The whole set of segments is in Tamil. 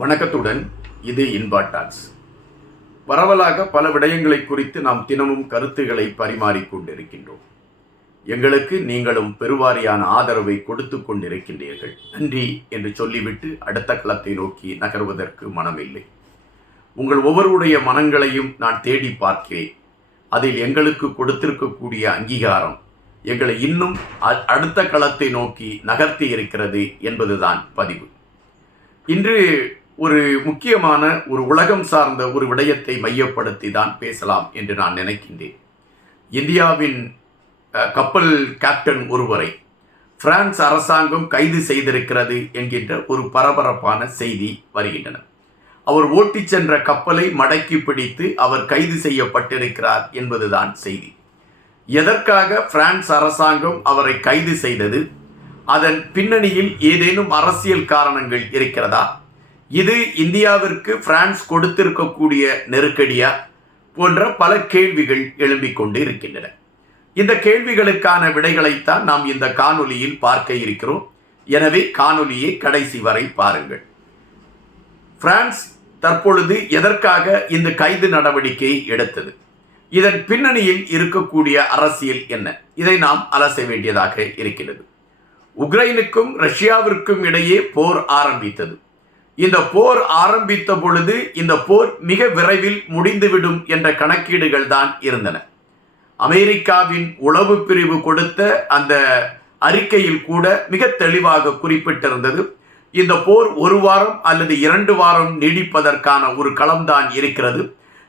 வணக்கத்துடன் இது இன்பா டாக்ஸ். பரவலாக பல விடயங்களை குறித்து நாம் தினமும் கருத்துக்களை பரிமாறிக்கொண்டிருக்கின்றோம். எங்களுக்கு நீங்களும் பெருவாரியான ஆதரவை கொடுத்து கொண்டிருக்கின்றீர்கள். நன்றி என்று சொல்லிவிட்டு அடுத்த களத்தை நோக்கி நகர்வதற்கு மனமில்லை. உங்கள் ஒவ்வொருடைய மனங்களையும் நான் தேடி பார்க்கிறேன். அதில் எங்களுக்கு கொடுத்திருக்கக்கூடிய அங்கீகாரம் எங்களை இன்னும் அடுத்த களத்தை நோக்கி நகர்த்தி இருக்கிறது என்பதுதான் பதிவு. இன்று ஒரு முக்கியமான ஒரு உலகம் சார்ந்த ஒரு விடயத்தை மையப்படுத்தி தான் பேசலாம் என்று நான் நினைக்கின்றேன். இந்தியாவின் கப்பல் கேப்டன் ஒருவரை பிரான்ஸ் அரசாங்கம் கைது செய்திருக்கிறது என்கின்ற ஒரு பரபரப்பான செய்தி வருகின்றன. அவர் ஓட்டிச் சென்ற கப்பலை மடக்கி பிடித்து அவர் கைது செய்யப்பட்டிருக்கிறார் என்பதுதான் செய்தி. எதற்காக பிரான்ஸ் அரசாங்கம் அவரை கைது செய்தது? அதன் பின்னணியில் ஏதேனும் அரசியல் காரணங்கள் இருக்கிறதா? இது இந்தியாவிற்கு பிரான்ஸ் கொடுத்திருக்கக்கூடிய நெருக்கடியா போன்ற பல கேள்விகள் எழும்பிக் கொண்டு இருக்கின்றன. இந்த கேள்விகளுக்கான விடைகளைத்தான் நாம் இந்த காணொலியில் பார்க்க இருக்கிறோம். எனவே காணொலியை கடைசி வரை பாருங்கள். பிரான்ஸ் தற்பொழுது எதற்காக இந்த கைது நடவடிக்கையை எடுத்தது? இதன் பின்னணியில் இருக்கக்கூடிய அரசியல் என்ன? இதை நாம் அலச வேண்டியதாக இருக்கிறது. உக்ரைனுக்கும் ரஷ்யாவிற்கும் இடையே போர் ஆரம்பித்தது. இந்த போர் ஆரம்பித்த பொழுது இந்த போர் மிக விரைவில் முடிந்துவிடும் என்ற கணக்கீடுகள் தான் இருந்தன. அமெரிக்காவின் உளவு பிரிவு கொடுத்த அந்த அறிக்கையில் கூட மிக தெளிவாக குறிப்பிட்டிருந்தது, இந்த போர் 1 வாரம் அல்லது 2 வாரம் நீடிப்பதற்கான ஒரு களம்தான் இருக்கிறது,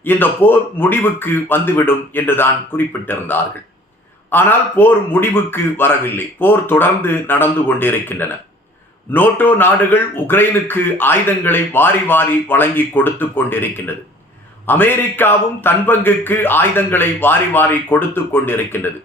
இந்த போர் முடிவுக்கு வந்துவிடும் என்றுதான் குறிப்பிட்டிருந்தார்கள். ஆனால் போர் முடிவுக்கு வரவில்லை. போர் தொடர்ந்து நடந்து கொண்டிருக்கின்றன. நேட்டோ நாடுகள் உக்ரைனுக்கு ஆயுதங்களை வாரி வாரி வழங்கி கொடுத்து கொண்டிருக்கின்றது. அமெரிக்காவும் தன் பங்குக்கு ஆயுதங்களை வாரி வாரி கொடுத்து கொண்டிருக்கின்றது.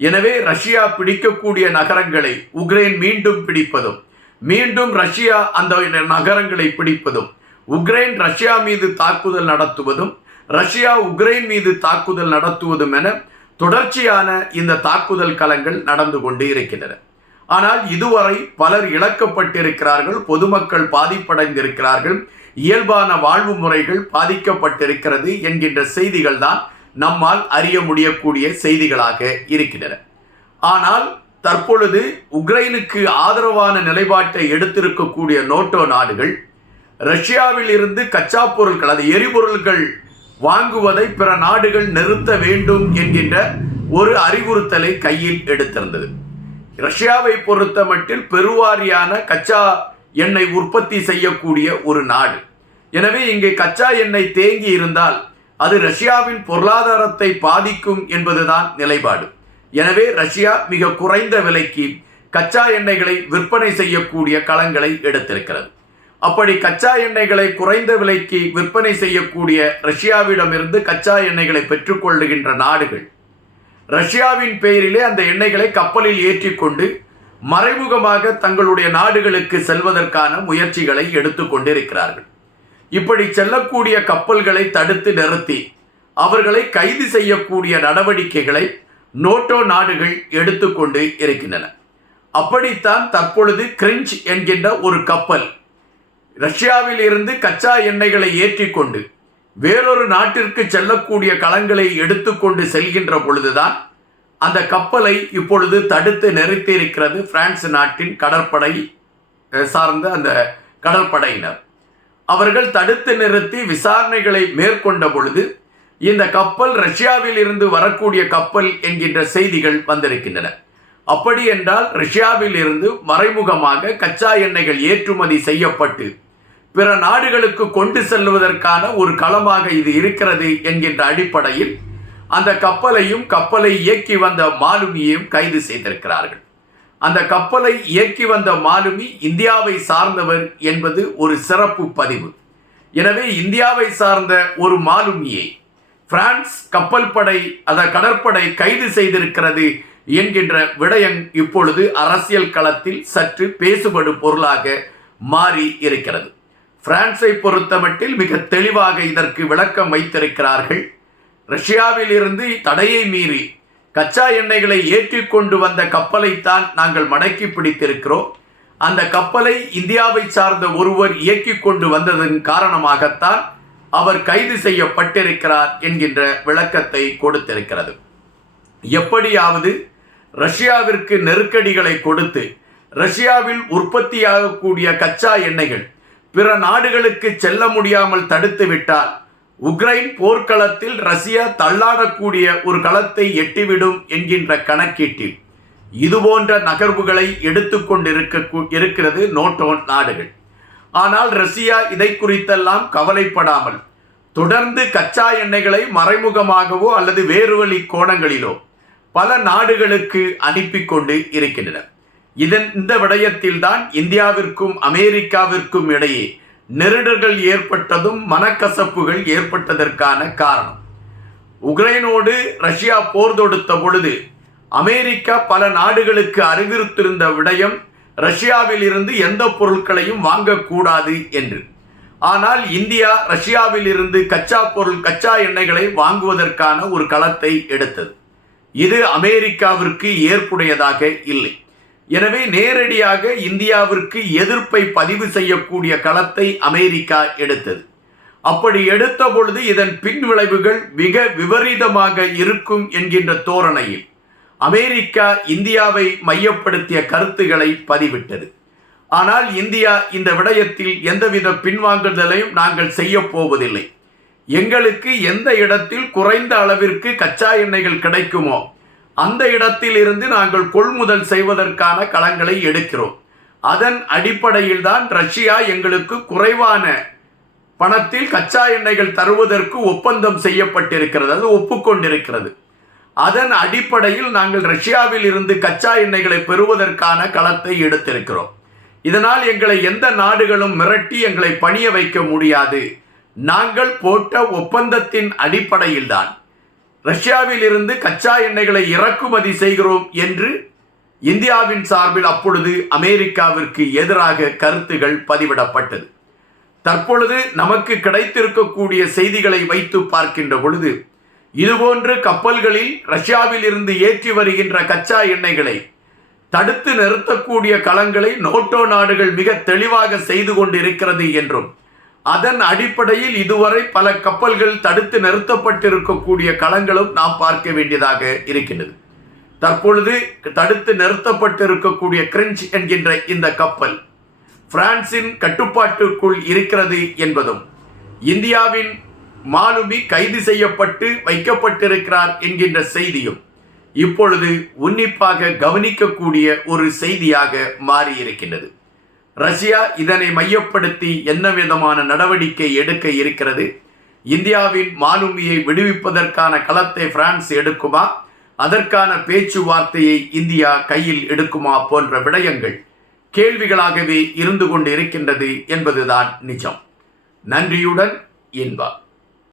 எனவே ரஷ்யா பிடிக்கக்கூடிய நகரங்களை உக்ரைன் மீண்டும் பிடிப்பதும், மீண்டும் ரஷ்யா அந்த நகரங்களை பிடிப்பதும், உக்ரைன் ரஷ்யா மீது தாக்குதல் நடத்துவதும், ரஷ்யா உக்ரைன் மீது தாக்குதல் நடத்துவதும் என தொடர்ச்சியான இந்த தாக்குதல் களங்கள் நடந்து கொண்டு இருக்கின்றன. ஆனால் இதுவரை பலர் இழக்கப்பட்டிருக்கிறார்கள், பொதுமக்கள் பாதிப்படைந்திருக்கிறார்கள், இயல்பான வாழ்வு முறைகள் பாதிக்கப்பட்டிருக்கிறது என்கின்ற செய்திகள் தான் நம்மால் அறிய முடியக்கூடிய செய்திகளாக இருக்கின்றன. ஆனால் தற்பொழுது உக்ரைனுக்கு ஆதரவான நிலைப்பாட்டை எடுத்திருக்கக்கூடிய நேட்டோ நாடுகள் ரஷ்யாவில் இருந்து கச்சா பொருட்கள், அது எரிபொருள்கள் வாங்குவதை பிற நாடுகள் நிறுத்த வேண்டும் என்கின்ற ஒரு அறிவுறுத்தலை கையில் எடுத்திருந்தது. ரஷ்யாவை பொறுத்த மட்டில் பெருவாரியான கச்சா எண்ணெய் உற்பத்தி செய்யக்கூடிய ஒரு நாடு. எனவே இங்கே கச்சா எண்ணெய் தேங்கி இருந்தால் அது ரஷ்யாவின் பொருளாதாரத்தை பாதிக்கும் என்பதுதான் நிலைப்பாடு. எனவே ரஷ்யா மிக குறைந்த விலைக்கு கச்சா எண்ணெய்களை விற்பனை செய்யக்கூடிய களங்களை எடுத்திருக்கிறது. அப்படி கச்சா எண்ணெய்களை குறைந்த விலைக்கு விற்பனை செய்யக்கூடிய ரஷ்யாவிடமிருந்து கச்சா எண்ணெய்களை பெற்றுக்கொள்ளுகின்ற நாடுகள் ரஷ்யாவின் பெயரிலே அந்த எண்ணெய்களை கப்பலில் ஏற்றிக்கொண்டு மறைமுகமாக தங்களுடைய நாடுகளுக்கு செல்வதற்கான முயற்சிகளை எடுத்துக்கொண்டிருக்கிறார்கள். இப்படி செல்லக்கூடிய கப்பல்களை தடுத்து நிறுத்தி அவர்களை கைது செய்யக்கூடிய நடவடிக்கைகளை நேட்டோ நாடுகள் எடுத்துக்கொண்டு இருக்கின்றன. அப்படித்தான் தற்பொழுது கிரிஞ்ச் என்கின்ற ஒரு கப்பல் ரஷ்யாவில் இருந்து கச்சா எண்ணெய்களை ஏற்றிக்கொண்டு வேறொரு நாட்டிற்கு செல்லக்கூடிய களங்களை எடுத்துக்கொண்டு செல்கின்ற பொழுதுதான் அந்த கப்பலை இப்பொழுது தடுத்து நிறுத்தி இருக்கிறது பிரான்ஸ் நாட்டின் கடற்படை சார்ந்த அந்த கடற்படையினர். அவர்கள் தடுத்து நிறுத்தி விசாரணைகளை மேற்கொண்ட பொழுது இந்த கப்பல் ரஷ்யாவில் இருந்து வரக்கூடிய கப்பல் என்கின்ற செய்திகள் வந்திருக்கின்றன. அப்படி என்றால் ரஷ்யாவில் இருந்து மறைமுகமாக கச்சா எண்ணெய்கள் ஏற்றுமதி செய்யப்பட்டு பிற நாடுகளுக்கு கொண்டு செல்வதற்கான ஒரு களமாக இது இருக்கிறது என்கின்ற அடிப்படையில் அந்த கப்பலையும் கப்பலை இயக்கி வந்த மாலுமியையும் கைது செய்திருக்கிறார்கள். அந்த கப்பலை இயக்கி வந்த மாலுமி இந்தியாவை சார்ந்தவர் என்பது ஒரு சிறப்பு பதிவு. எனவே இந்தியாவை சார்ந்த ஒரு மாலுமியை பிரான்ஸ் கப்பல் படை, அந்த கடற்படை கைது செய்திருக்கிறது என்கின்ற விடயம் இப்பொழுது அரசியல் களத்தில் சற்று பேசுபடும் பொருளாக மாறி இருக்கிறது. பிரான்ஸை பொறுத்தமட்டில் மிக தெளிவாக இதற்கு விளக்கம் வைத்திருக்கிறார்கள். ரஷ்யாவில் இருந்து தடையை மீறி கச்சா எண்ணெய்களை ஏற்றிக்கொண்டு வந்த கப்பலைத்தான் நாங்கள் மடக்கி பிடித்திருக்கிறோம். அந்த கப்பலை இந்தியாவை சார்ந்த ஒருவர் இயக்கிக் கொண்டு வந்ததன் காரணமாகத்தான் அவர் கைது செய்யப்பட்டிருக்கிறார் என்கின்ற விளக்கத்தை கொடுத்திருக்கிறது. எப்படியாவது ரஷ்யாவிற்கு நெருக்கடிகளை கொடுத்து ரஷ்யாவில் உற்பத்தியாகக்கூடிய கச்சா எண்ணெய்கள் பிற நாடுகளுக்கு செல்ல முடியாமல் தடுத்துவிட்டால் உக்ரைன் போர்க்களத்தில் ரஷ்யா தள்ளாடக்கூடிய ஒரு களத்தை எட்டிவிடும் என்கின்ற கணக்கீட்டில் இதுபோன்ற நகர்வுகளை எடுத்துக்கொண்டிருக்கிறது நேட்டோ நாடுகள். ஆனால் ரஷ்யா இதை குறித்தெல்லாம் கவலைப்படாமல் தொடர்ந்து கச்சா எண்ணெய்களை மறைமுகமாகவோ அல்லது வேறு வழி கோணங்களிலோ பல நாடுகளுக்கு அனுப்பி கொண்டு இருக்கின்றன. இந்த விடயத்தில் தான் இந்தியாவிற்கும் அமெரிக்காவிற்கும் இடையே நெருடல்கள் ஏற்பட்டதும் மனக்கசப்புகள் ஏற்பட்டதற்கான காரணம். உக்ரைனோடு ரஷ்யா போர் தொடுத்த பொழுது அமெரிக்கா பல நாடுகளுக்கு அறிவித்திருந்த விடயம் ரஷ்யாவில் இருந்து எந்த பொருட்களையும் வாங்கக்கூடாது என்று. ஆனால் இந்தியா ரஷ்யாவில் இருந்து கச்சா எண்ணெய்களை வாங்குவதற்கான ஒரு களத்தை எடுத்தது. இது அமெரிக்காவிற்கு ஏற்புடையதாக இல்லை. எனவே நேரடியாக இந்தியாவிற்கு எதிர்ப்பை பதிவு செய்யக்கூடிய களத்தை அமெரிக்கா எடுத்தது. அப்படி எடுத்த பொழுது இதன் பின் விளைவுகள் மிக விபரீதமாக இருக்கும் என்கின்ற தோரணையில் அமெரிக்கா இந்தியாவை மையப்படுத்திய கருத்துக்களை பதிவிட்டது. ஆனால் இந்தியா இந்த விடயத்தில் எந்தவித பின்வாங்குதலையும் நாங்கள் செய்ய போவதில்லை. எங்களுக்கு எந்த இடத்தில் குறைந்த அளவிற்கு கச்சா எண்ணெய்கள் கிடைக்குமோ அந்த இடத்தில் இருந்து நாங்கள் கொள்முதல் செய்வதற்கான களங்களை எடுக்கிறோம். அதன் அடிப்படையில் தான் ரஷ்யா எங்களுக்கு குறைவான பணத்தில் கச்சா எண்ணெய்கள் தருவதற்கு ஒப்பந்தம் செய்யப்பட்டிருக்கிறது, அது ஒப்புக்கொண்டிருக்கிறது. அதன் அடிப்படையில் நாங்கள் ரஷ்யாவில் இருந்து கச்சா எண்ணெய்களை பெறுவதற்கான களத்தை எடுத்திருக்கிறோம். இதனால் எங்களை எந்த நாடுகளும் மிரட்டி எங்களை பணிய வைக்க முடியாது. நாங்கள் போட்ட ஒப்பந்தத்தின் அடிப்படையில் தான் ரஷ்யாவில் இருந்து கச்சா எண்ணெய்களை இறக்குமதி செய்கிறோம் என்று இந்தியாவின் சார்பில் அப்பொழுது அமெரிக்காவிற்கு எதிராக கருத்துகள் பதிவிடப்பட்டது. தற்பொழுது நமக்கு கிடைத்திருக்கக்கூடிய செய்திகளை வைத்து பார்க்கின்ற பொழுது இதுபோன்று கப்பல்களில் ரஷ்யாவில் இருந்து ஏற்றி வருகின்ற கச்சா எண்ணெய்களை தடுத்து நிறுத்தக்கூடிய களங்களை நேட்டோ நாடுகள் மிக தெளிவாக செய்து கொண்டிருக்கிறது என்றும் அதன் அடிப்படையில் இதுவரை பல கப்பல்கள் தடுத்து நிறுத்தப்பட்டிருக்கக்கூடிய களங்களும் நாம் பார்க்க வேண்டியதாக இருக்கின்றது. தற்பொழுது தடுத்து நிறுத்தப்பட்டிருக்கக்கூடிய கிரெஞ்ச் என்கின்ற இந்த கப்பல் பிரான்சின் கட்டுப்பாட்டுக்குள் இருக்கிறது என்பதும் இந்தியாவின் மாலுமி கைது செய்யப்பட்டு வைக்கப்பட்டிருக்கிறார் என்கின்ற செய்தியும் இப்பொழுது உன்னிப்பாக கவனிக்கக்கூடிய ஒரு செய்தியாக மாறியிருக்கின்றது. ரஷ்யா இதனை மையப்படுத்தி என்ன விதமான நடவடிக்கை எடுக்க இருக்கிறது? இந்தியாவின் மாலுமியை விடுவிப்பதற்கான களத்தை பிரான்ஸ் எடுக்குமா? அதற்கான பேச்சுவார்த்தையை இந்தியா கையில் எடுக்குமா? போன்ற விடயங்கள் கேள்விகளாகவே இருந்து கொண்டு இருக்கின்றது என்பதுதான் நிஜம். நன்றியுடன் இன்பா.